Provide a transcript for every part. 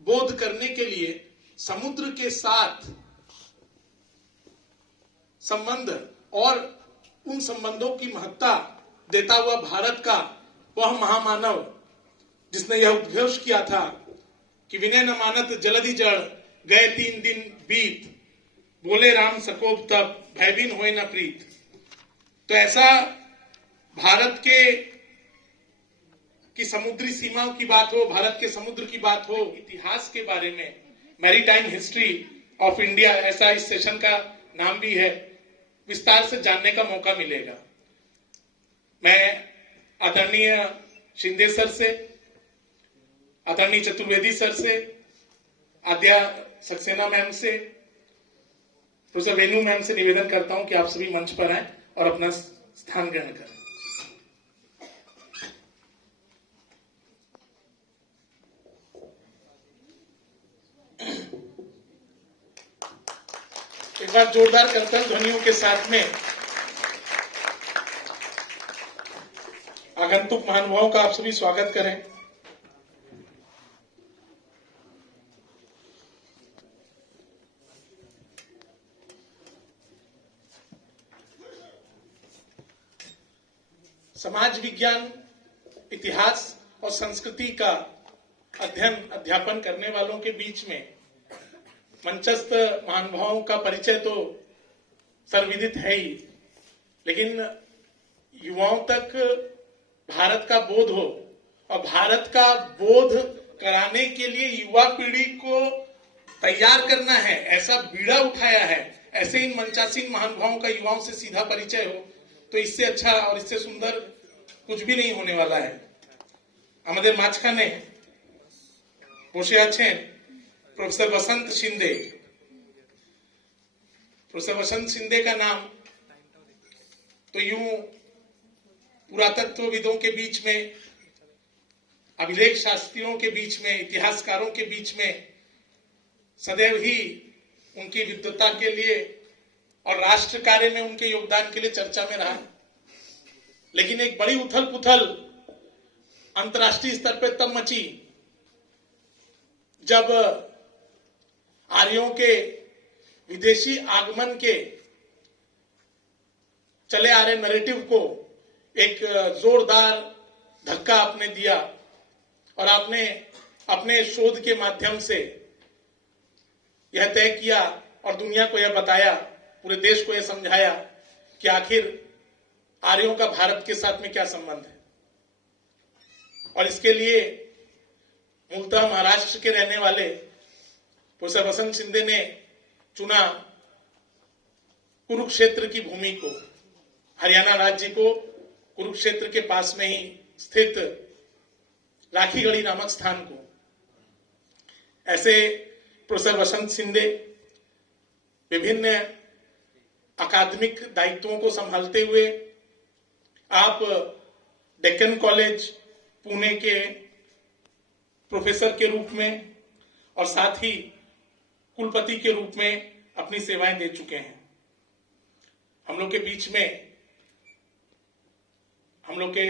बोध करने के लिए समुद्र के साथ संबंध और उन संबंधों की महत्ता देता हुआ भारत का वह महामानव जिसने यह उद्घोष किया था कि विनय न मानत जलधि जड़, गए 3 दिन बीत, बोले राम सकोप तब, भयबीन होए न प्रीत। तो ऐसा भारत की समुद्री सीमाओं की बात हो, भारत के समुद्र की बात हो, इतिहास के बारे में, मैरीटाइम हिस्ट्री ऑफ इंडिया ऐसा इस सेशन का नाम भी है, विस्तार से जानने का मौका मिलेगा। मैं आदरणीय शिंदे सर से, आदरणीय चतुर्वेदी सर से, आद्या सक्सेना मैम से, प्रोफेसर वेणु मैम से निवेदन करता हूं कि आप सभी मंच पर आए और अपना स्थान ग्रहण करें। एक बार जोरदार करतल ध्वनियों के साथ में आगंतुक महानुभावों का आप सभी स्वागत करें। समाज विज्ञान, इतिहास और संस्कृति का अध्ययन अध्यापन करने वालों के बीच में मंचस्थ महानुभावों का परिचय तो सर्वविदित है ही, लेकिन युवाओं तक भारत का बोध हो और भारत का बोध कराने के लिए युवा पीढ़ी को तैयार करना है, ऐसा बीड़ा उठाया है। ऐसे इन मंचासीन महानुभावों का युवाओं से सीधा परिचय हो तो इससे अच्छा और इससे सुंदर कुछ भी नहीं होने वाला है। আমাদের মাঝখানে বসে আছেন प्रोफेसर वसंत शिंदे। प्रोफेसर वसंत शिंदे का नाम तो यूं पुरातत्वविदों के बीच में, अभिलेख शास्त्रियों के बीच में, इतिहासकारों के बीच में सदैव ही उनकी विद्वता के लिए और राष्ट्र कार्य में उनके योगदान के लिए चर्चा में रहा। लेकिन एक बड़ी उथल पुथल अंतर्राष्ट्रीय स्तर पर तब मची जब आर्यों के विदेशी आगमन के चले आ रहे नैरेटिव को एक जोरदार धक्का आपने दिया और आपने अपने शोध के माध्यम से यह तय किया और दुनिया को यह बताया, पूरे देश को यह समझाया कि आखिर आर्यों का भारत के साथ में क्या संबंध है। और इसके लिए मूलतः महाराष्ट्र के रहने वाले प्रोफेसर वसंत शिंदे ने चुना कुरुक्षेत्र की भूमि को, हरियाणा राज्य को कुरुक्षेत्र के पास में ही स्थित राखीगढ़ी नामक स्थान को। ऐसे प्रोफेसर वसंत शिंदे विभिन्न अकादमिक दायित्वों को संभालते हुए आप डेक्कन कॉलेज पुणे के प्रोफेसर के रूप में और साथ ही कुलपति के रूप में अपनी सेवाएं दे चुके हैं। हम लोग के बीच में हम लोग के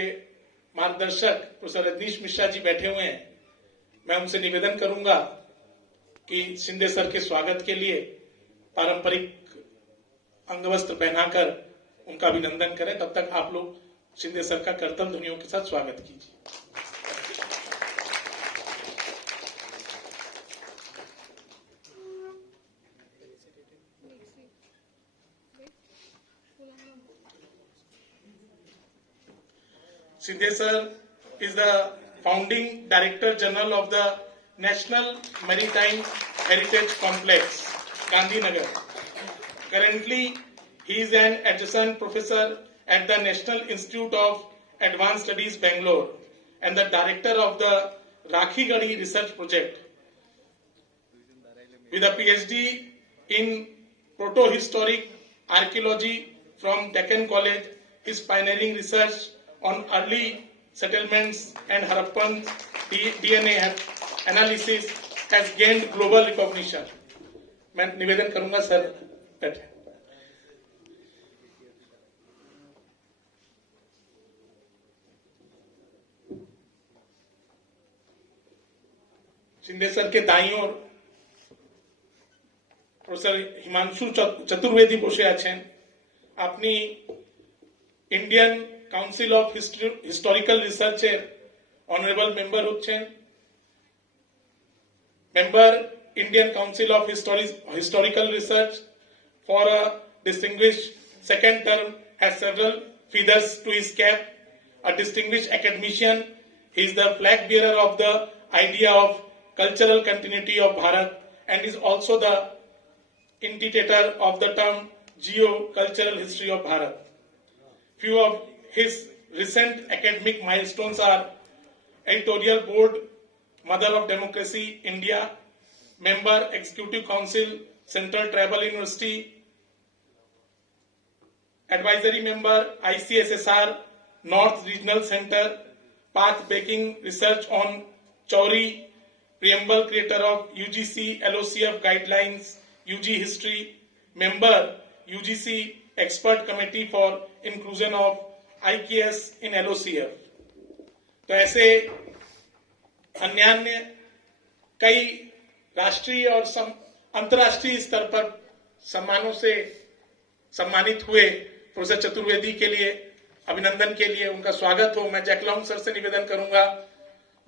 मार्गदर्शक प्रोफेसर रजनीश मिश्रा जी बैठे हुए हैं। मैं उनसे निवेदन करूंगा कि शिंदे सर के स्वागत के लिए पारंपरिक अंगवस्त्र पहनाकर उनका अभिनंदन करें। तब तक आप लोग शिंदे सर का करतल ध्वनियों के साथ स्वागत कीजिए। Shinde sir is the founding Director General of the National Maritime HeritageComplex, Gandhinagar. Currently, he is an adjunct professor at the National Institute of Advanced Studies, Bangalore, and the Director of the Rakhigadi Research Project. With a PhD in Proto-Historic Archaeology from Deccan College, his pioneering research on early settlements and Harappan DNA analysis has gained global recognition. मैं निवेदन करूंगा sir बैठे। Shinde sir के दाईं ओर professor Himanshu Chaturvedi বসে আছেন। আপনি Indian council of historical রিসার্চের অনারেবল মেম্বার হচ্ছেন। Member Indian council of historical research for a distinguished second term has several feathers to his cap. A distinguished academician, he is the flag bearer of the idea of cultural continuity of Bharat and is also the initiator of the term geo-cultural history of Bharat. Few of his recent academic milestones are editorial board, Mother of Democracy, India, member, Executive Council, Central Tribal University, advisory member, ICSSR, North Regional Center, path-breaking research on Chauri, preamble creator of UGC LOCF guidelines, UG history, member, UGC expert committee for inclusion of IKS in LOCF. तो ऐसे अन्य कई राष्ट्रीय और अंतर्राष्ट्रीय स्तर पर सम्मानों से सम्मानित हुए प्रोफेसर चतुर्वेदी के लिए अभिनंदन के लिए उनका स्वागत हो। मैं जैकलॉन्ग सर से निवेदन करूंगा,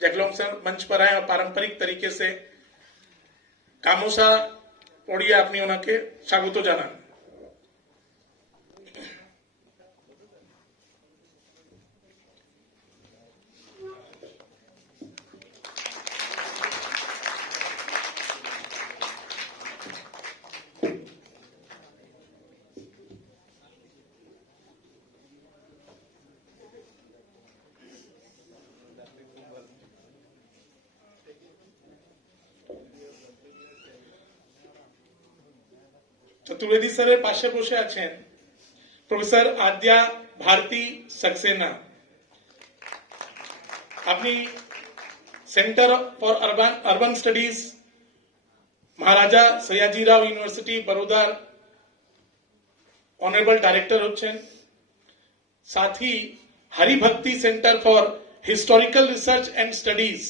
जैकलॉन्ग सर मंच पर आए और पारंपरिक तरीके से गामोसा पढ़िए अपनी ओनाके स्वागत जाना। চতুর্বেদী স্যারের পাশে বসে আছেন প্রফেসর আদ্যা ভারতী सक्सेना। আপনি centre for urban studies Maharaja Sayajirao university Baroda honourable director হচ্ছেন। साथ ही Haribhakti centre for historical research and studies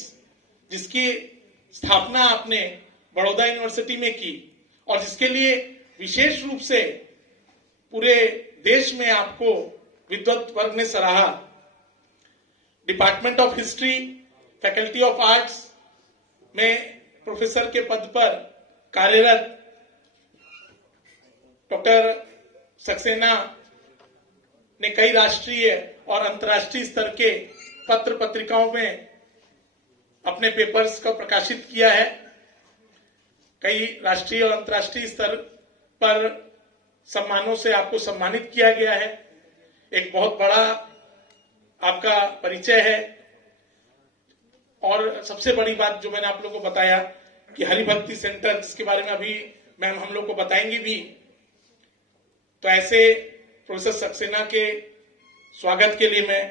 जिसकी स्थापना आपने बड़ौदा यूनिवर्सिटी में की और जिसके लिए विशेष रूप से पूरे देश में आपको विद्वत वर्ग ने सराहा। Department of history, faculty of arts में प्रोफेसर के पद पर कार्यरत डॉक्टर सक्सेना ने कई राष्ट्रीय और अंतर्राष्ट्रीय स्तर के पत्र पत्रिकाओं में अपने पेपर्स को प्रकाशित किया है। कई राष्ट्रीय और अंतर्राष्ट्रीय स्तर पर सम्मानों से आपको सम्मानित किया गया है। एक बहुत बड़ा आपका परिचय है और सबसे बड़ी बात जो मैंने आप लोगों को बताया कि हरिभक्ति सेंटर जिसके बारे में अभी मैम हम लोग को बताएंगी भी, तो ऐसे प्रोफेसर सक्सेना के स्वागत के लिए मैं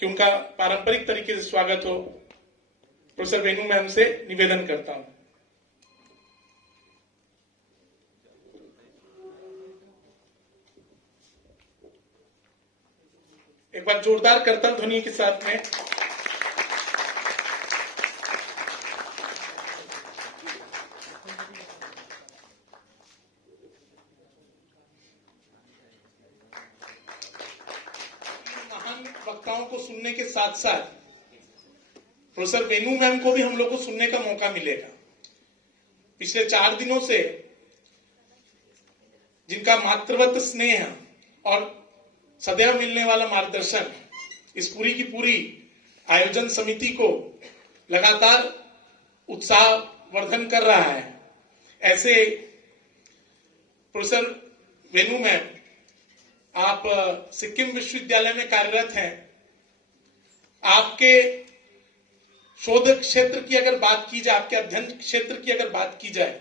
कि उनका पारंपरिक तरीके से स्वागत हो प्रोफेसर वेणु मैम से निवेदन करता हूं। एक बार जोरदार करतल ध्वनि के साथ में महान वक्ताओं को सुनने के साथ साथ प्रोफेसर वेणु मैम को भी हम लोग को सुनने का मौका मिलेगा। पिछले 4 दिनों से जिनका मातृवत स्नेह और सदैव मिलने वाला मार्गदर्शन इस पूरी की पूरी आयोजन समिति को लगातार उत्साह वर्धन कर रहा है। ऐसे प्रोफेसर वेणु मैम, आप सिक्किम विश्वविद्यालय में कार्यरत हैं। आपके शोध क्षेत्र की अगर बात की जाए, आपके अध्ययन क्षेत्र की अगर बात की जाए,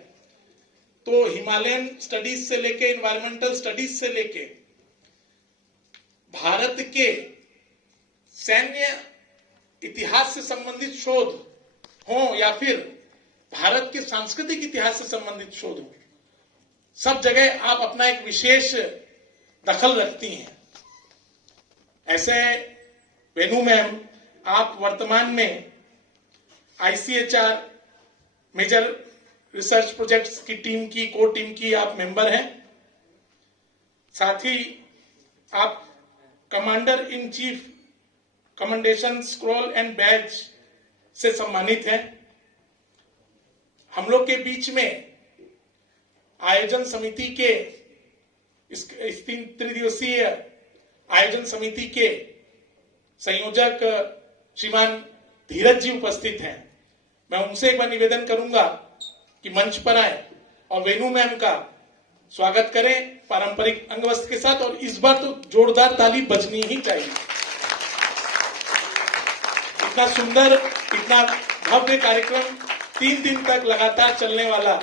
तो हिमालयन स्टडीज से लेके एनवायरमेंटल स्टडीज से लेके भारत के सैन्य इतिहास से संबंधित शोध हो या फिर भारत के सांस्कृतिक इतिहास से संबंधित शोध हो, सब जगह आप अपना एक विशेष दखल रखती हैं। ऐसे वेणु मैम, आप वर्तमान में ICHR मेजर रिसर्च प्रोजेक्ट्स की टीम की कोर टीम की आप मेंबर हैं। साथ ही आप commander in chief commendation scroll and badge से सम्मानित हैं। हम लोग के बीच में आयोजन समिति के इस त्रिदिवसीय आयोजन समिति के संयोजक श्रीमान धीरज जी उपस्थित हैं। मैं उनसे एक बार निवेदन करूंगा कि मंच पर आए और वेणु मैम का स्वागत करें पारंपरिक अंगवस्त्र के साथ, और इस बार तो जोरदार ताली बजनी ही चाहिए। इतना सुंदर, इतना भव्य कार्यक्रम 3 दिन तक लगातार चलने वाला,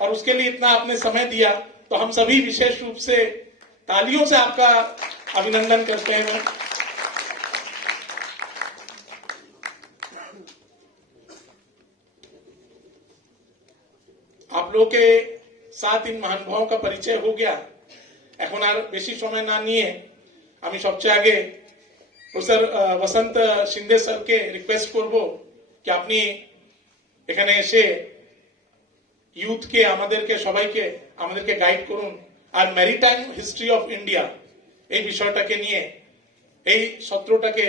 और उसके लिए इतना आपने समय दिया, तो हम सभी विशेष रूप से तालियों से आपका अभिनंदन करते हैं। आप लोगों के साथ इन महानुभावों का परिचय हो गया। এখন আর বেশি সময় না নিয়ে আমি সবচেয়ে আগে প্রফেসর বসন্ত শিন্দে স্যারকে রিকোয়েস্ট করব कि আপনি এখানে এসে ইউথকে আমাদেরকে সবাইকে আমাদেরকে গাইড করুন, আর ম্যারিটাইম হিস্ট্রি অফ ইন্ডিয়া এই বিষয়টাকে নিয়ে এই সত্রটাকে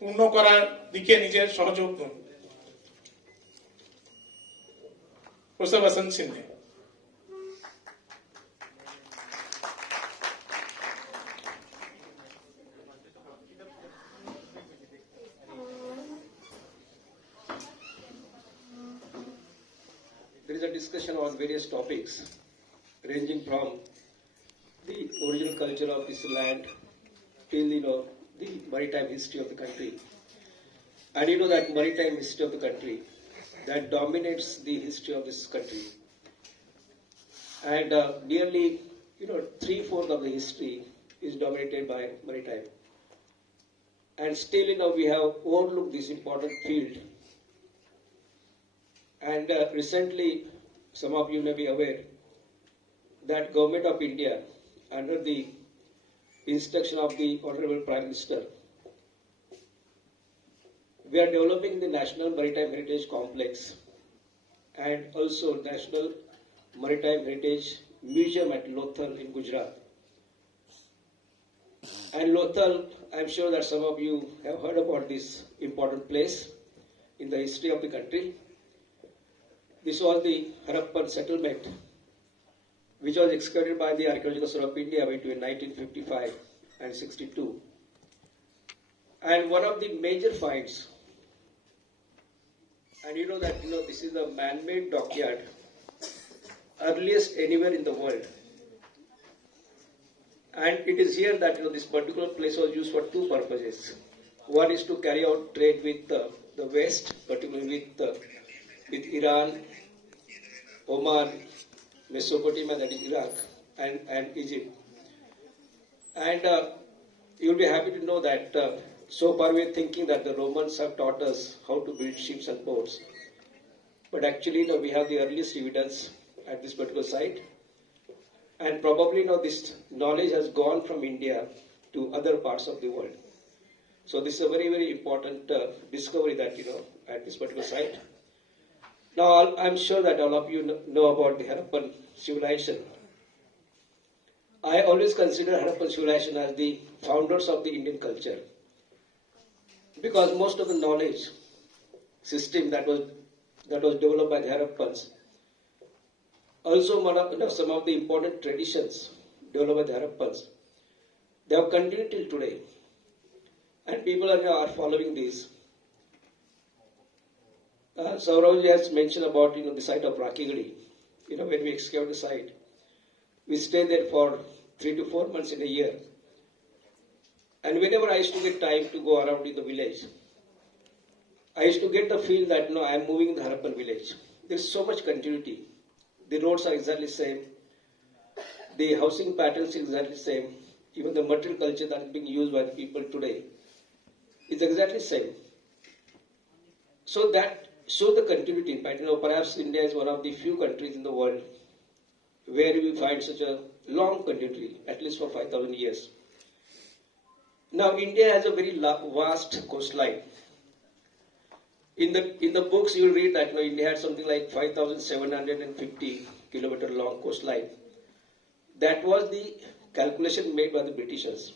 পূর্ণ করার দিকে নিজের সহযোগ করুন। Professor Basanta Shinde. There is a discussion on various topics ranging from the original culture of this land till the maritime history of the country. And you know that maritime history of the country that dominates the history of this country. And nearly 3/4 of the history is dominated by maritime. And still we have overlooked this important field. And recently, some of you may be aware that Government of India, under the instruction of the Honorable Prime Minister, we are developing the National Maritime Heritage Complex and also National Maritime Heritage Museum at Lothal in Gujarat. And Lothal, I'm sure that some of you have heard about this important place in the history of the country. This was the Harappan settlement, which was excavated by the Archaeologists of India between 1955 and 62. And one of the major finds, and you know that this is the man-made dockyard, earliest anywhere in the world. And it is here that this particular place was used for 2 purposes. One is to carry out trade with the West, particularly with Iran, Oman, Mesopotamia, that is Iraq, and Egypt. And you'll be happy to know that so far we're thinking that the Romans have taught us how to build ships and boats. But actually, we have the earliest evidence at this particular site. And probably this knowledge has gone from India to other parts of the world. So this is a very, very important discovery that, at this particular site. Now, I'm sure that all of you know about the Harappan civilization. I always consider Harappan civilization as the founders of the Indian culture, because most of the knowledge system that was developed by the Harappans, also some of the important traditions developed by the Harappans, they have continued till today, and people are following these. Saurav has mentioned about the site of Rakigadi. When we excavate the site, we stay there for 3 to 4 months in a year. And whenever I used to get time to go around in the village, I used to get the feel that I am moving in the Harappan village. There is so much continuity. The roads are exactly the same. The housing patterns are exactly the same. Even the material culture that is being used by the people today is exactly the same. So that shows the continuity. In fact, perhaps India is one of the few countries in the world where we find such a long continuity, at least for 5,000 years. Now, India has a very vast coastline. in the books you will read that India had something like 5,750 kilometer long coastline. That was the calculation made by the Britishers.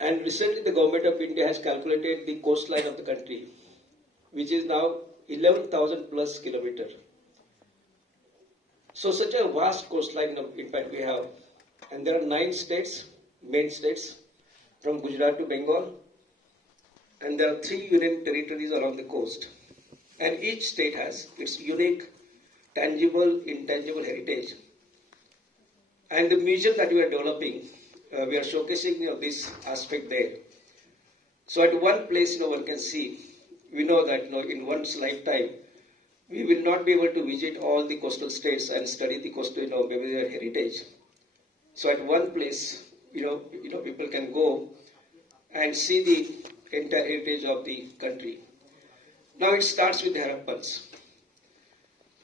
And recently the government of India has calculated the coastline of the country, which is now 11,000 plus kilometer. So such a vast coastline in fact we have. And there are 9 states, main states, from Gujarat to Bengal. And there are 3 union territories along the coast. And each state has its unique, tangible, intangible heritage. And the museum that we are developing, we are showcasing this aspect there. So at one place, one can see, we know that in one's lifetime, we will not be able to visit all the coastal states and study the coastal, maybe their heritage. So at one place, people can go and see the entire heritage of the country. Now it starts with the Harappans.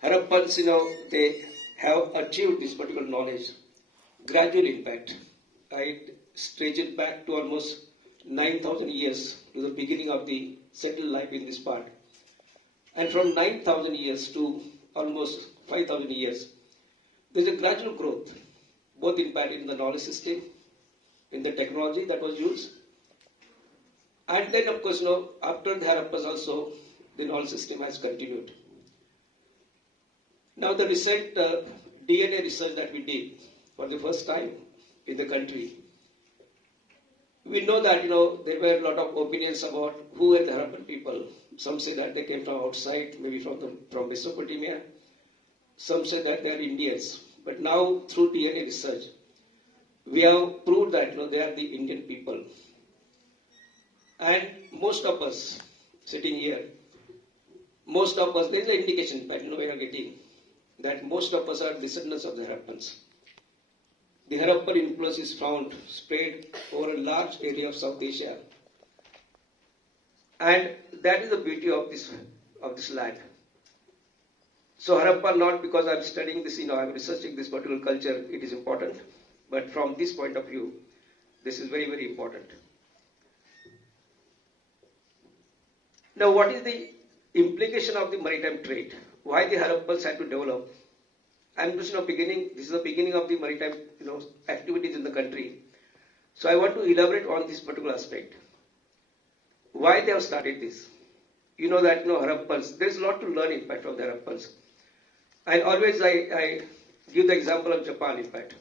Harappans, they have achieved this particular knowledge gradually, in fact. It stretches back to almost 9,000 years to the beginning of the settled life in this part. And from 9,000 years to almost 5,000 years, there's a gradual growth, both in fact in the knowledge system, in the technology that was used. And then, of course, after the Harappas also, the knowledge system has continued. Now, the recent DNA research that we did for the first time in the country, we know that, there were a lot of opinions about who were the Harappan people. Some say that they came from outside, maybe from Mesopotamia. Some say that they are Indians. But now, through DNA research, we have proved that, they are the Indian people. And most of us sitting here, most of us, there is an indication, but we are getting, that most of us are descendants of the Harappans. The Harappan influence is found spread over a large area of South Asia. And that is the beauty of this land. So Harappa, not because I'm studying this, I'm researching this particular culture, it is important. But from this point of view, this is very, very important. Now, what is the implication of the maritime trade? Why the Harappans had to develop? I'm just beginning. This is the beginning of the maritime, activities in the country. So I want to elaborate on this particular aspect. Why they have started this? You know that, Harappans. There is a lot to learn, in fact, from the Harappans. And always I give the example of Japan, in fact.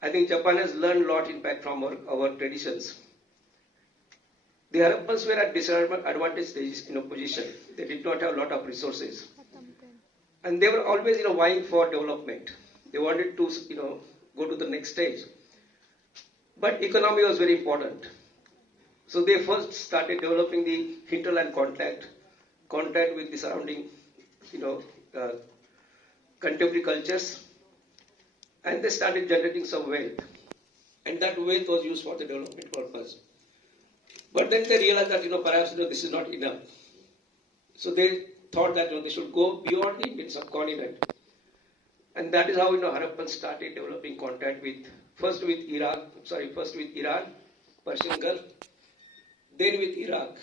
I think Japan has learned a lot, in fact, from our traditions. The Harappans were at disadvantaged position. They did not have a lot of resources. And they were always, vying for development. They wanted to, go to the next stage. But economy was very important. So they first started developing the hinterland contact with the surrounding, contemporary cultures. And they started generating some wealth. And that wealth was used for the development purpose. But then they realized that, perhaps, this is not enough. So they thought that, they should go beyond the Indian subcontinent. And that is how, Harappans started developing contact first with Iran, Persian Gulf, then with Iraq,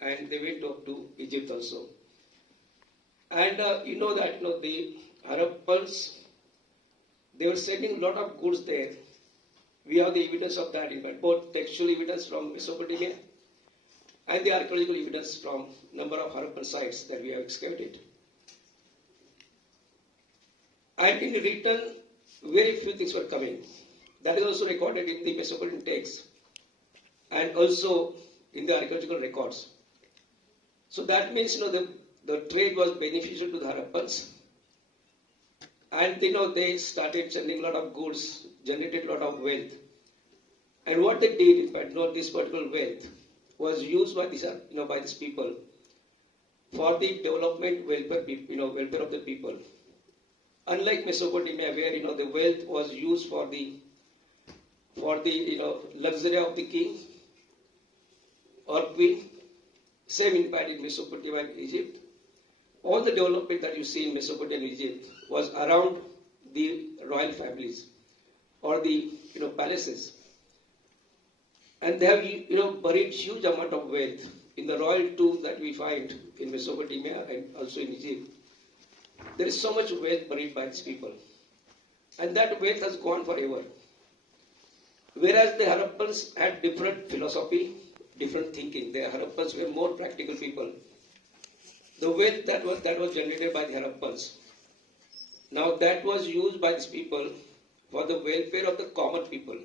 and they went up to Egypt also. And you know that, the Harappans, they were sending a lot of goods there. We have the evidence of that, in fact, both textual evidence from Mesopotamia and the archaeological evidence from number of Harappan sites that we have excavated. And in return, very few things were coming. That is also recorded in the Mesopotamian texts and also in the archaeological records. So that means, the trade was beneficial to the Harappans. And, they started sending a lot of goods, generated a lot of wealth. And what they did, in fact, this particular wealth was used by these people for the development welfare of the people. Unlike Mesopotamia, where the wealth was used for the luxury of the king or queen, same in fact in Mesopotamia and Egypt. All the development that you see in Mesopotamia and Egypt was around the royal families or the palaces. And they have buried huge amount of wealth in the royal tombs that we find in Mesopotamia and also in Egypt, there is so much wealth buried by these people. And that wealth has gone forever. Whereas the Harappans had different philosophy, different thinking. The Harappans were more practical people. The wealth that was generated by the Harappans, now that was used by these people for the welfare of the common people.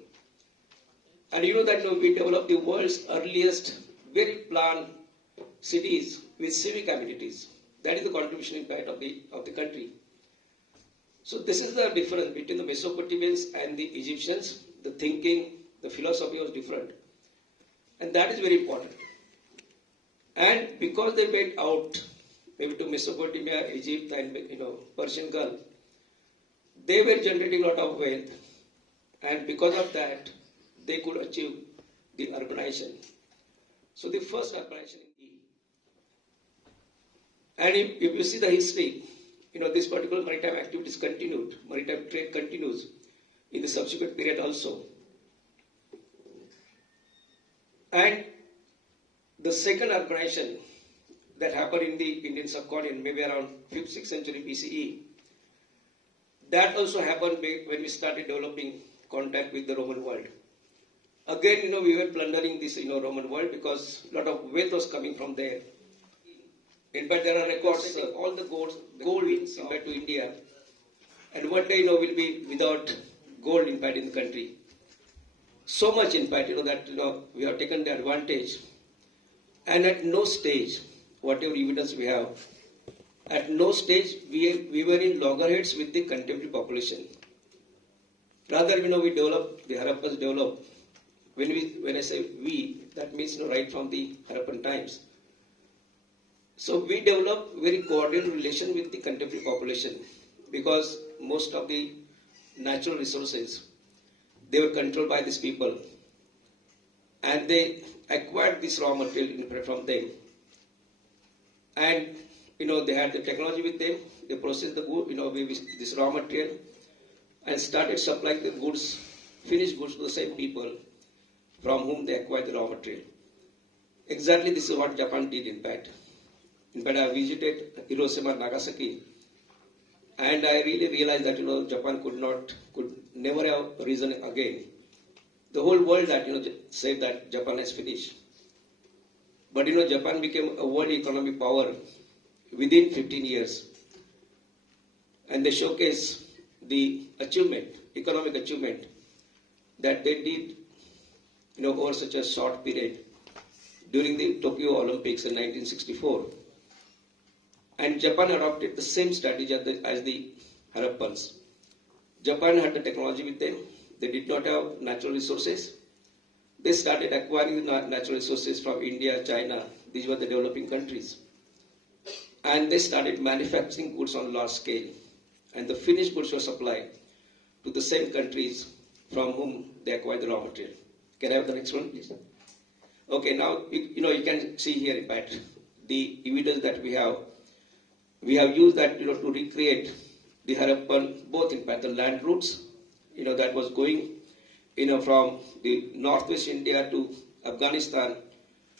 And you know that we developed the world's earliest, very planned cities with civic amenities. That is the contribution impact of the country. So this is the difference between the Mesopotamians and the Egyptians. The thinking, the philosophy was different. And that is very important. And because they went out, maybe to Mesopotamia, Egypt, and Persian Gulf, they were generating a lot of wealth. And because of that, they could achieve the urbanization. So the first urbanization in E. And if you see the history, this particular maritime activities continued, maritime trade continues in the subsequent period also. And the second urbanization that happened in the Indian subcontinent, maybe around 5th, 6th century BCE, that also happened when we started developing contact with the Roman world. Again, we were plundering this, Roman world because a lot of wealth was coming from there. In fact, there are records, all the gold is in fact to India. And one day, will be without gold in fact in the country. So much in fact, that, we have taken the advantage. And at no stage, whatever evidence we have, at no stage we were in loggerheads with the contemporary population. Rather, we developed, the Harappans developed. When I say we, that means right from the Harappan times. So we developed very coordinated relation with the contemporary population because most of the natural resources, they were controlled by these people. And they acquired this raw material from them. And, they had the technology with them. They processed the good, with this raw material and started supplying the goods, finished goods to the same people from whom they acquired the raw material. Exactly this is what Japan did in fact. In fact, I visited Hiroshima and Nagasaki and I really realized that, Japan could never have risen again. The whole world that, said that Japan has finished. But, Japan became a world economic power within 15 years. And they showcase the achievement, economic achievement that they did, over such a short period during the Tokyo Olympics in 1964. And Japan adopted the same strategy as the Harappans. Japan had the technology with them. They did not have natural resources. They started acquiring natural resources from India, China. These were the developing countries. And they started manufacturing goods on a large scale. And the finished goods were supplied to the same countries from whom they acquired the raw material. Can I have the next one, please? Okay, now, you can see here, in fact, the evidence that we have. We have used that, to recreate the Harappan, both, in fact, the land routes, that was going, from the northwest India to Afghanistan,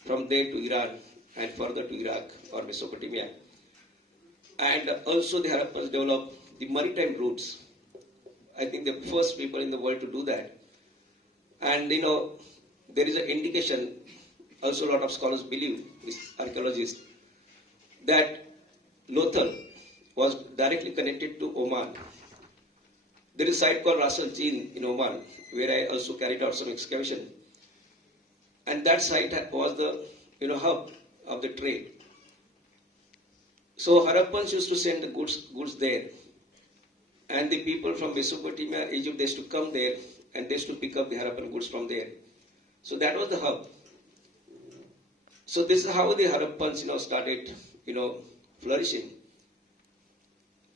from there to Iran, and further to Iraq or Mesopotamia. And also the Harappans developed the maritime routes. I think the first people in the world to do that. And, there is an indication, also a lot of scholars believe, archaeologists, that Lothal was directly connected to Oman. There is a site called Ras Al Ain in Oman, where I also carried out some excavation. And that site was the hub of the trade. So Harappans used to send the goods there. And the people from Mesopotamia, Egypt, they used to come there and they used to pick up the Harappan goods from there. So that was the hub. So this is how the Harappans, started, flourishing.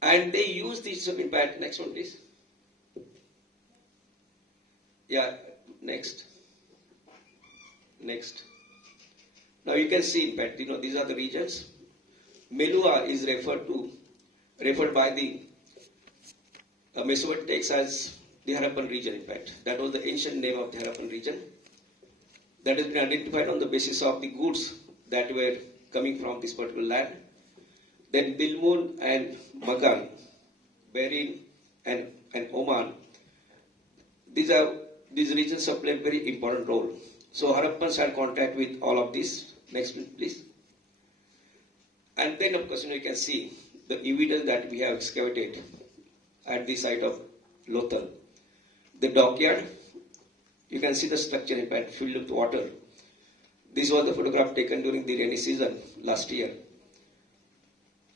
And they used these, in fact, next one please. Yeah, next. Now you can see, in fact, these are the regions. Melua is referred by the Mesopotamia as the Harappan region, in fact. That was the ancient name of the Harappan region. That has been identified on the basis of the goods that were coming from this particular land. Then Bilmun and Magan, Bahrain and Oman, these regions have played a very important role. So Harappans had contact with all of this. Next please. And then of course you can see the evidence that we have excavated at the site of Lothal. The dockyard, you can see the structure in fact filled with water. This was the photograph taken during the rainy season last year.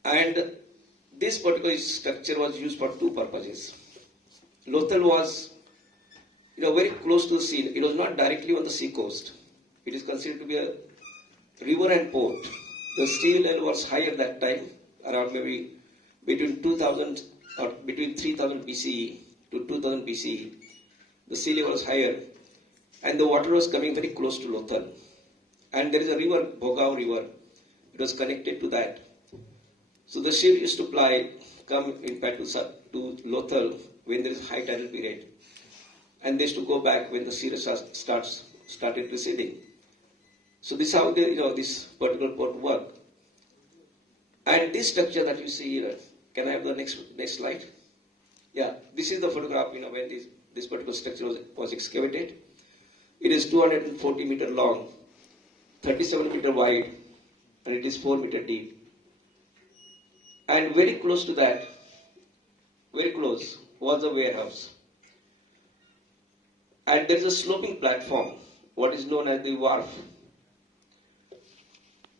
And this particular structure was used for two purposes. Lothal was very close to the sea. It was not directly on the sea coast. It is considered to be a river and port. The sea level was high at that time, around maybe between 2000 or between 3000 BCE to 2000 BCE. The sea level was higher, and the water was coming very close to Lothal. And there is a river, Bhogau River. It was connected to that. So the ship used to come in fact to Lothal when there is high tidal period, and they used to go back when the sea started receding. So this is how this particular port worked. And this structure that you see here, can I have the next slide? Yeah, this is the photograph when this particular structure was excavated. It is 240 meter long, 37 meter wide, and it is 4 meter deep. And very close to that, very close, was a warehouse. And there is a sloping platform, what is known as the wharf.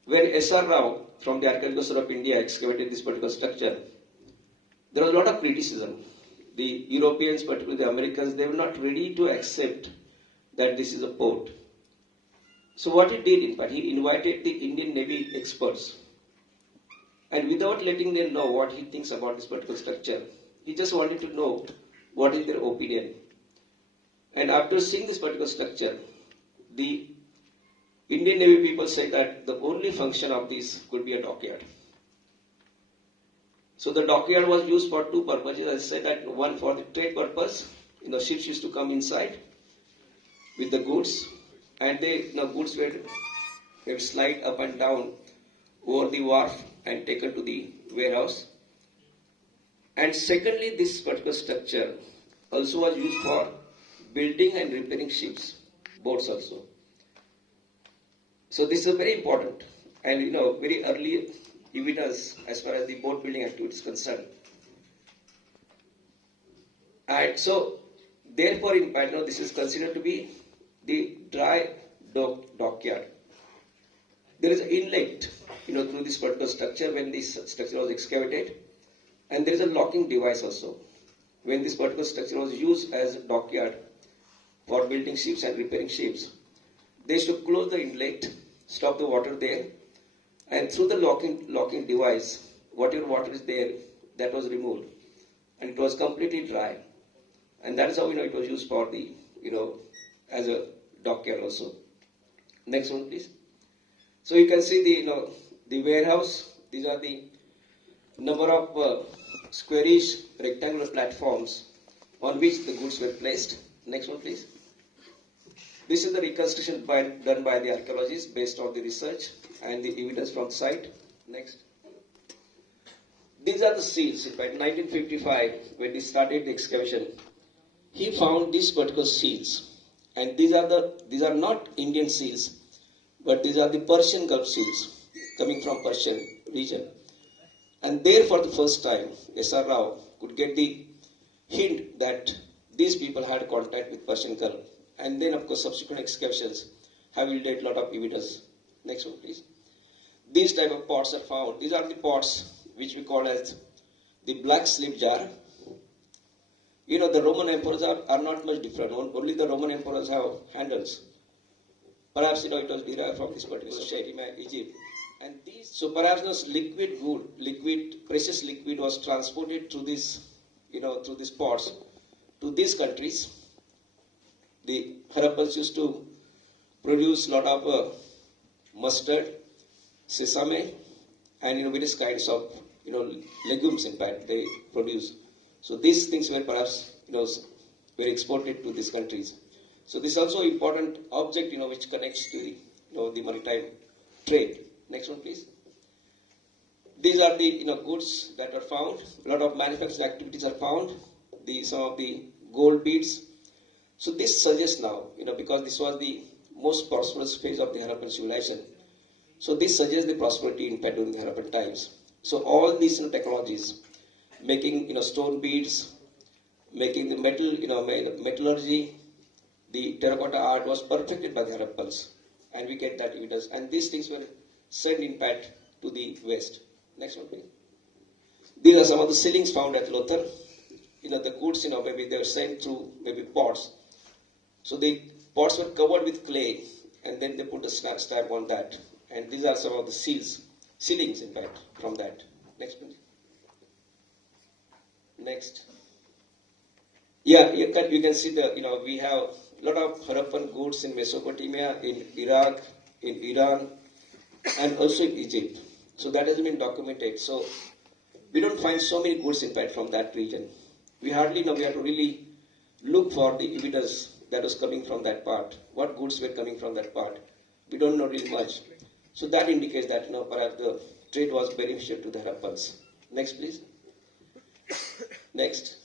When S.R. Rao from the Archaeologist of India excavated this particular structure, there was a lot of criticism. The Europeans, particularly the Americans, they were not ready to accept that this is a port. So what he did, in fact, he invited the Indian Navy experts. And without letting them know what he thinks about this particular structure, he just wanted to know what is their opinion. And after seeing this particular structure, the Indian Navy people said that the only function of this could be a dockyard. So the dockyard was used for two purposes. I said that one for the trade purpose. Ships used to come inside with the goods, and goods would slide up and down over the wharf and taken to the warehouse. And secondly, this particular structure also was used for building and repairing ships, boats also. So this is very important and very early evidence as far as the boat building activity is concerned. And so therefore in fact this is considered to be the dry dockyard. There is an inlet through this particular structure when this structure was excavated, and there is a locking device also. When this particular structure was used as a dockyard for building ships and repairing ships, they used to close the inlet, stop the water there, and through the locking device, whatever water is there, that was removed, and it was completely dry. And that is how it was used for the as a dockyard also. Next one, please. So you can see the warehouse. These are the number of squarish rectangular platforms on which the goods were placed. Next one, please. This is the reconstruction done by the archaeologists based on the research and the evidence from the site. Next. These are the seals. In fact, 1955, when they started the excavation, he found these particular seals, and these are not Indian seals, but these are the Persian Gulf seals coming from Persian region. And there, for the first time, S.R. Rao could get the hint that these people had contact with Persian Gulf. And then, of course, subsequent excavations have yielded a lot of evidence. Next one, please. These type of pots are found. These are the pots which we call as the black slip jar. The Roman emperors are not much different. Only the Roman emperors have handles. Perhaps, it was derived from this particular shape, Egypt. And so perhaps this precious liquid was transported through through these pots to these countries. The Harappans used to produce a lot of mustard, sesame, and various kinds of legumes. In fact, they produce. So these things were perhaps were exported to these countries. So this is also important object which connects to the maritime trade. Next one, please. These are the goods that are found. A lot of manufacturing activities are found. Some of the gold beads. So this suggests now, because this was the most prosperous phase of the Harappan civilization. So this suggests the prosperity in fact during the Harappan times. So all these technologies, making stone beads, making the metal, metallurgy, the terracotta art was perfected by the Harappans, and we get that evidence. And these things were sent in fact to the west. Next one, please. These are some of the ceilings found at Lothar. The goods, maybe they were sent through maybe pots. So the pots were covered with clay, and then they put a stamp on that. And these are some of the ceilings, in fact, from that. Next, please. Next. Yeah, you can see we have a lot of Harappan goods in Mesopotamia, in Iraq, in Iran, and also in Egypt. So that has been documented. So we don't find so many goods, in fact, from that region. We hardly know. We have to really look for the evidence that was coming from that part. What goods were coming from that part? We don't know really much. So that indicates that perhaps the trade was beneficial to the Harappans. Next, please. Next.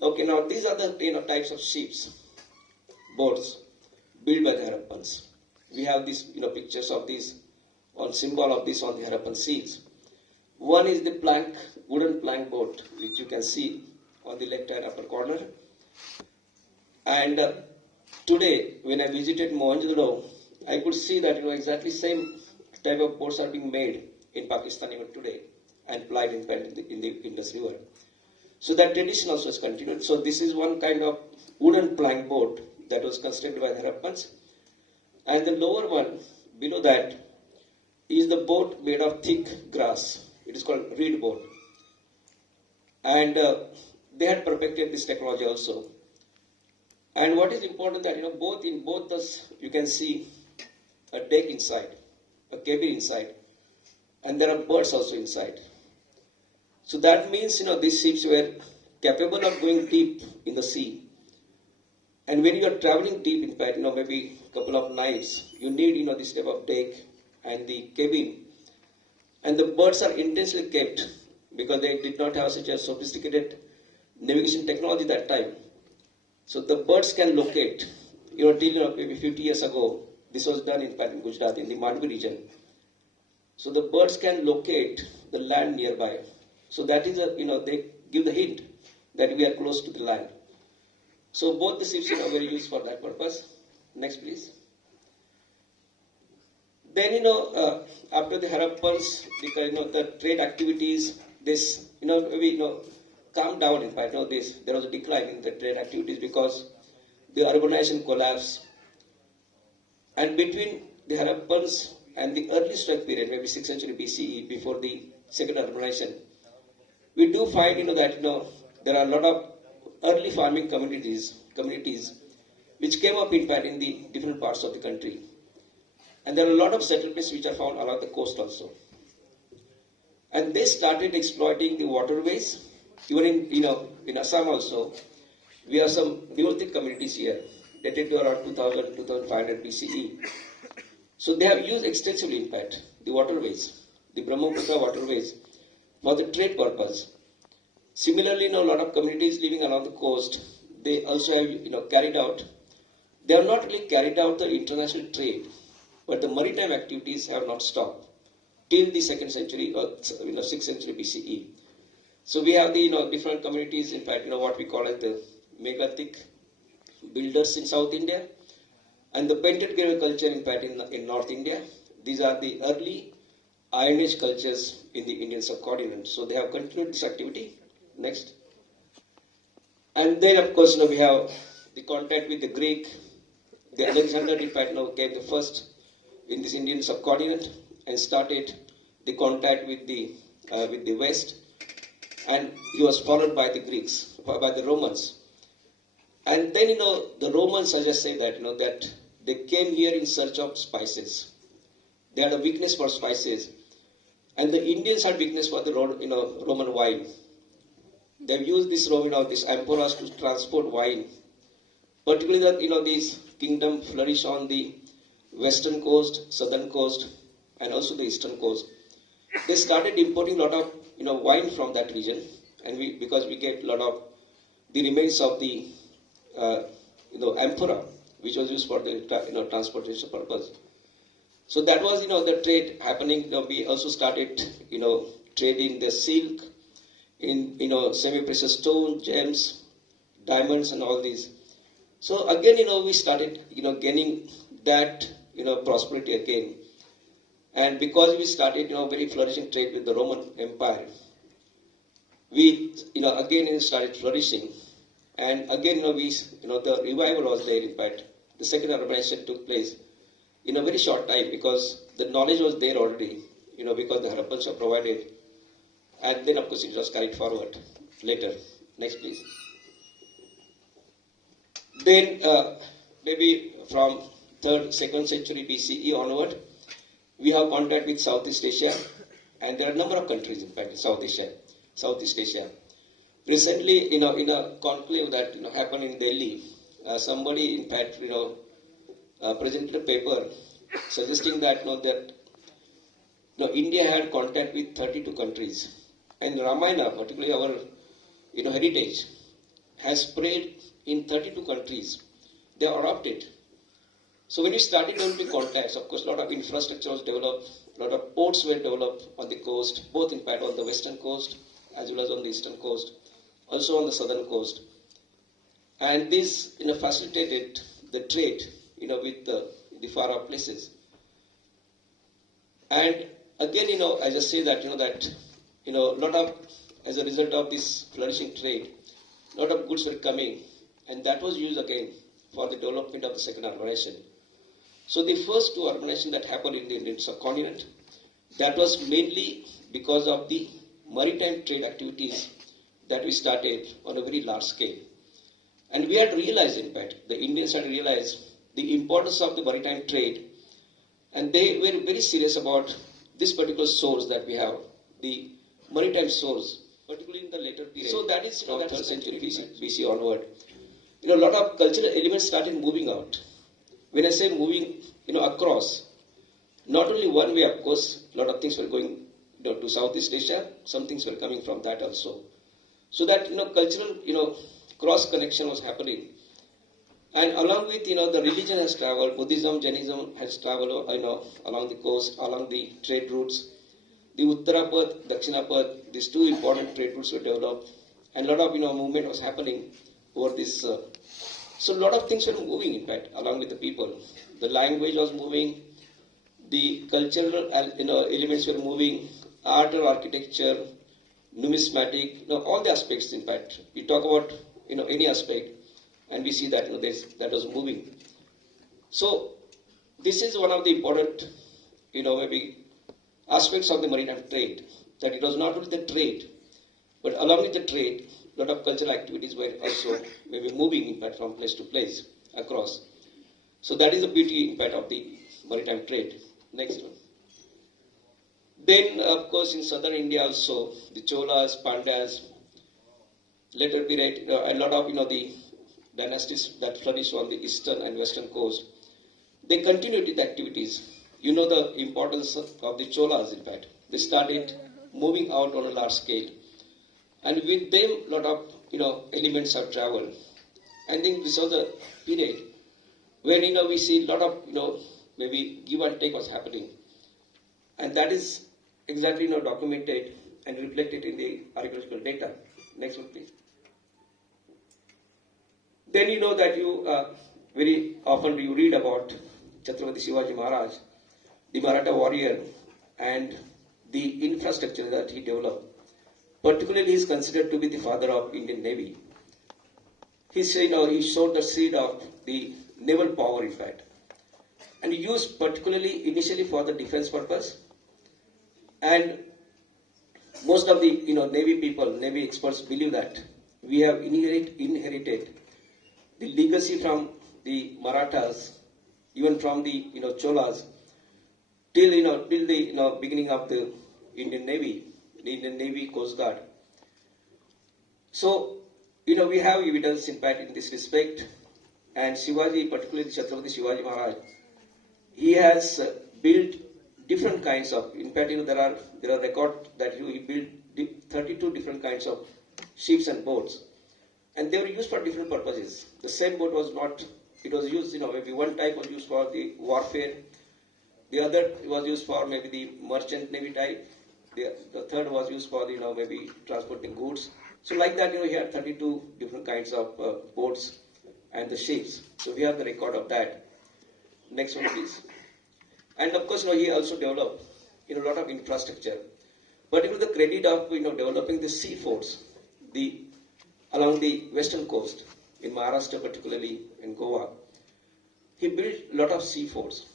Okay, now these are the types of ships, boats built by the Harappans. We have these pictures of these symbol of this on the Harappan seals. One is the wooden plank boat, which you can see on the left hand upper corner. And today, when I visited Mohenjo-daro, I could see that exactly same type of boats are being made in Pakistan even today and plied in the Indus River. So that tradition also is continued. So this is one kind of wooden plank boat that was constructed by the Harappans. And the lower one, below that, is the boat made of thick grass. It is called reed boat. And they had perfected this technology also. And what is important that both thus you can see a deck inside, a cabin inside, and there are birds also inside. So that means these ships were capable of going deep in the sea. And when you are traveling deep, in fact, maybe a couple of nights, you need this type of deck and the cabin. And the birds are intensely kept because they did not have such a sophisticated navigation technology that time. So the birds can locate, till maybe 50 years ago, this was done in fact in Gujarat, in the Mandvi region. So the birds can locate the land nearby. So that is they give the hint that we are close to the land. So both the ships were used for that purpose. Next, please. Then after the Harappans, the trade activities, this calmed down. In fact, there was a decline in the trade activities because the urbanization collapsed. And between the Harappans and the early strike period, maybe 6th century BCE, before the second urbanization, we do find that there are a lot of early farming communities which came up in fact in the different parts of the country. And there are a lot of settlements which are found along the coast also. And they started exploiting the waterways. Even in Assam also, we have some Neolithic communities here, dated to around 2000, 2500 BCE. So they have used extensively, in fact, the waterways, the Brahmaputra waterways, for the trade purpose. Similarly, a lot of communities living along the coast, they also have carried out. They have not really carried out the international trade, but the maritime activities have not stopped till the 2nd century or 6th century BCE. So we have the different communities, in fact, what we call as the megalithic builders in South India, and the painted grave culture, in fact, in North India. These are the early Iron Age cultures in the Indian subcontinent. So they have continued this activity. Next. And then, of course, we have the contact with the Greek. The Alexander, in fact, came the first in this Indian subcontinent and started the contact with the West. And he was followed by the Greeks, by the Romans. And then, the Romans, I just say that, that they came here in search of spices. They had a weakness for spices. And the Indians had weakness for the Roman wine. They've used this these amphoras to transport wine. Particularly that, this kingdom flourished on the western coast, southern coast, and also the eastern coast. They started importing a lot of wine from that region, and because we get a lot of the remains of the amphora, which was used for the transportation purpose. So that was the trade happening. We also started trading the silk in semi-precious stone, gems, diamonds, and all these. So again we started gaining that prosperity again. And because we started, very flourishing trade with the Roman Empire, we, again started flourishing. And again, the revival was there. In fact, the second urbanization took place in a very short time because the knowledge was there already, because the Harappans were provided. And then, of course, it was carried forward later. Next, please. Then, maybe from 3rd, 2nd century BCE onward, we have contact with Southeast Asia, and there are a number of countries, in fact, in Southeast Asia. Recently, in a conclave that happened in Delhi, somebody, in fact, presented a paper suggesting that India had contact with 32 countries, and Ramayana, particularly our heritage, has spread in 32 countries. They are adopted. So when we started developing contacts, of course, a lot of infrastructure was developed, a lot of ports were developed on the coast, both in fact on the western coast as well as on the eastern coast, also on the southern coast. And this facilitated the trade with the far off places. And again, I just say that, lot of, as a result of this flourishing trade, a lot of goods were coming, and that was used again for the development of the second urbanization. So the first two urbanization that happened in the Indian subcontinent, that was mainly because of the maritime trade activities that we started on a very large scale. And we had realized, in fact, the Indians had realized the importance of the maritime trade, and they were very serious about this particular source that we have, the maritime source, particularly in the later period. So that is from 3rd century BC onward. A lot of cultural elements started moving out. When I say moving, across, not only one way, of course, a lot of things were going to Southeast Asia, some things were coming from that also. So that, cultural, cross connection was happening. And along with, the religion has traveled, Buddhism, Jainism has traveled, along the coast, along the trade routes. The Uttarapad, Dakshinapad, these two important trade routes were developed. And a lot of, movement was happening over this. So a lot of things were moving, in fact, along with the people. The language was moving, the cultural, elements were moving, art or architecture, numismatic, all the aspects, in fact. We talk about, any aspect, and we see that, that was moving. So this is one of the important, maybe aspects of the maritime trade, that it was not only the trade, but along with the trade, a lot of cultural activities were also maybe moving, in fact, from place to place across. So that is the beauty, in fact, of the maritime trade. Next one. Then, of course, in southern India also, the Cholas, Pandyas, later period, a lot of, the dynasties that flourished on the eastern and western coast, they continued with the activities. The importance of the Cholas, in fact. They started moving out on a large scale. And with them, a lot of, elements have traveled. I think this was the period when, we see a lot of, maybe give and take was happening. And that is exactly, documented and reflected in the archaeological data. Next one, please. Then that you very often you read about Chhatrapati Shivaji Maharaj, the Maratha warrior, and the infrastructure that he developed. Particularly, he is considered to be the father of Indian Navy. He showed the seed of the naval power, in fact, and used particularly initially for the defense purpose. And most of the Navy people, Navy experts believe that we have inherited the legacy from the Marathas, even from the Cholas, till the beginning of the Indian Navy. The Indian Navy Coast Guard. So, we have evidence, in fact, in this respect, and Shivaji, particularly Chhatrapati Shivaji Maharaj, he has built different kinds of, in fact, there are records that he built 32 different kinds of ships and boats. And they were used for different purposes. The same boat was not, it was used, maybe one type was used for the warfare, the other was used for maybe the merchant navy type, the third was used for, maybe transporting goods. So like that, he had 32 different kinds of boats and the ships. So we have the record of that. Next one, please. And of course, he also developed a lot of infrastructure. Particularly the credit of developing the sea forts, along the western coast, in Maharashtra, particularly in Goa. He built a lot of sea forts.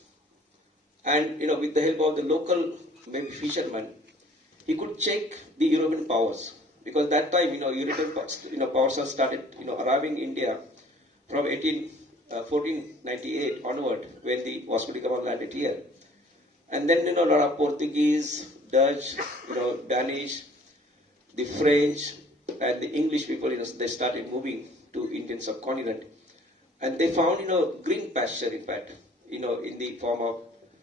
And with the help of the local maybe fishermen, he could check the European powers. Because that time, European powers have started arriving in India from 1498 onward, when the Vasco da Gama landed here. And then a lot of Portuguese, Dutch, Danish, the French, and the English people, they started moving to Indian subcontinent. And they found, green pasture, in fact, in the form of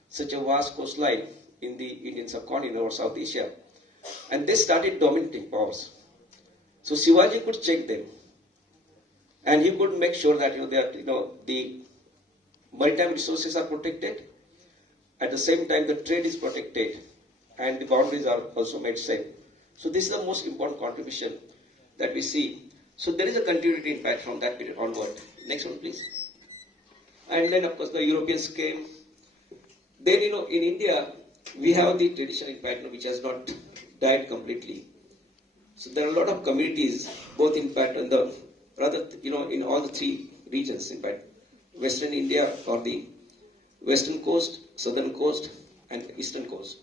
such a vast coastline in the Indian subcontinent or South Asia. And they started dominating powers. So Shivaji could check them. And he could make sure that, the maritime resources are protected. At the same time, the trade is protected. And the boundaries are also made safe. So this is the most important contribution that we see. So there is a continuity, in fact, from that period onward. Next one, please. And then, of course, the Europeans came. Then, in India, we have the tradition, in fact, which has not died completely. So there are a lot of communities, both, in fact, in all the three regions, in fact, Western India or the Western coast, Southern coast, and Eastern coast.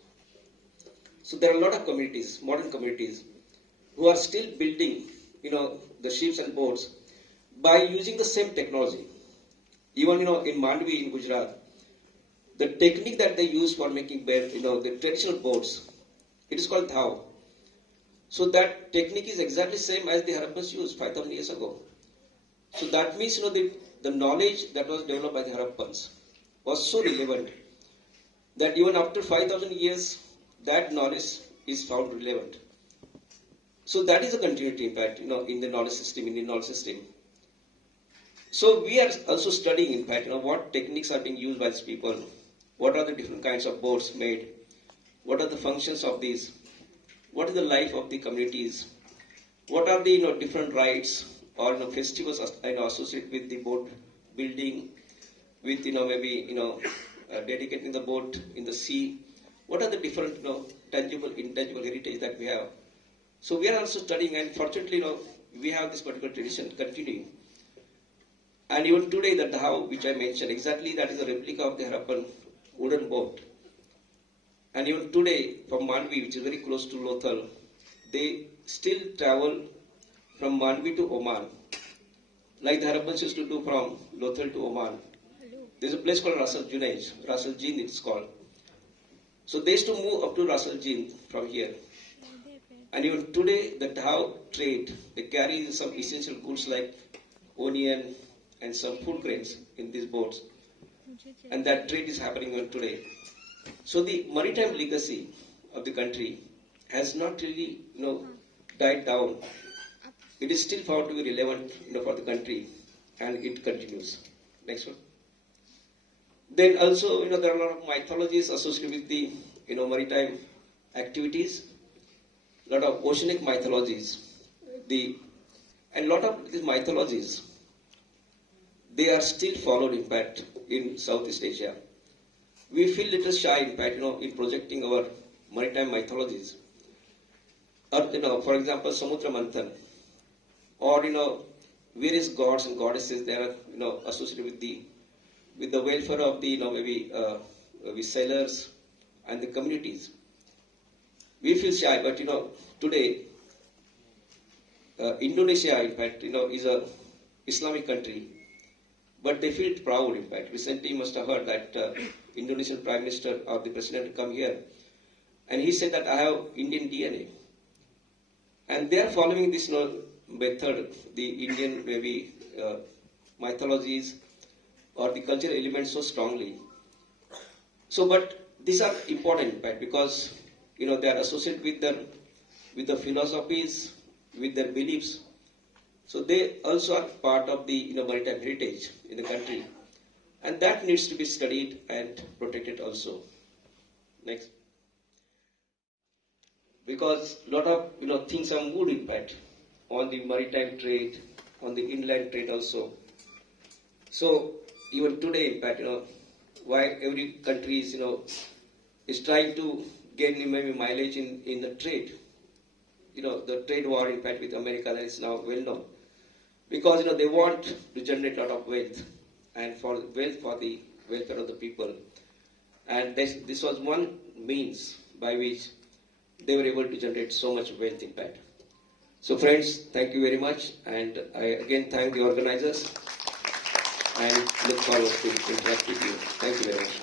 So there are a lot of communities, modern communities, who are still building, the ships and boats by using the same technology. Even, in Mandvi in Gujarat, the technique that they use for making the traditional boats, it is called dhaw. So that technique is exactly same as the Harappans used 5,000 years ago. So that means, the knowledge that was developed by the Harappans was so relevant that even after 5,000 years, that knowledge is found relevant. So that is a continuity, in fact, in the knowledge system, Indian knowledge system. So we are also studying, in fact, what techniques are being used by these people, what are the different kinds of boats made, what are the functions of these, what is the life of the communities, what are the different rites or festivals associated with the boat building, with maybe dedicating the boat in the sea. What are the different tangible, intangible heritage that we have? So we are also studying, and fortunately, we have this particular tradition continuing. And even today, the dhow, which I mentioned, exactly that is a replica of the Harappan wooden boat. And even today, from Mandvi, which is very close to Lothal, they still travel from Mandvi to Oman, like the Harappans used to do from Lothal to Oman. There's a place called Ras Al Jin it's called. So they used to move up to Ras Al Jin from here. And even today, the dhow trade, they carry some essential goods like onion and some food grains in these boats. And that trade is happening even today. So the maritime legacy of the country has not really, died down. It is still found to be relevant, for the country, and it continues. Next one. Then also, there are a lot of mythologies associated with the, maritime activities. A lot of oceanic mythologies. And a lot of these mythologies, they are still followed, in fact, in Southeast Asia. We feel little shy, in fact, in projecting our maritime mythologies. Or, for example, Samudra Manthan, or, various gods and goddesses that are, associated with the welfare of the, maybe sailors and the communities. We feel shy, but, today, Indonesia, in fact, is a Islamic country, but they feel proud, in fact. Recently, you must have heard that Indonesian Prime Minister or the President come here, and he said that I have Indian DNA. And they are following this method, the Indian mythologies or the cultural elements so strongly So, but these are important impact because they are associated with the philosophies, with their beliefs. So they also are part of the maritime heritage in the country, and that needs to be studied and protected also. Next, because a lot of things have would impact on the maritime trade, on the inland trade also. So even today, in fact, why every country is trying to gain maybe mileage in the trade. The trade war, in fact, with America, that is now well known, because they want to generate a lot of wealth, and for the welfare of the people, and this was one means by which they were able to generate so much wealth, in fact. So, friends, thank you very much, and I again thank the organizers, and look forward to interact with you. Thank you very much.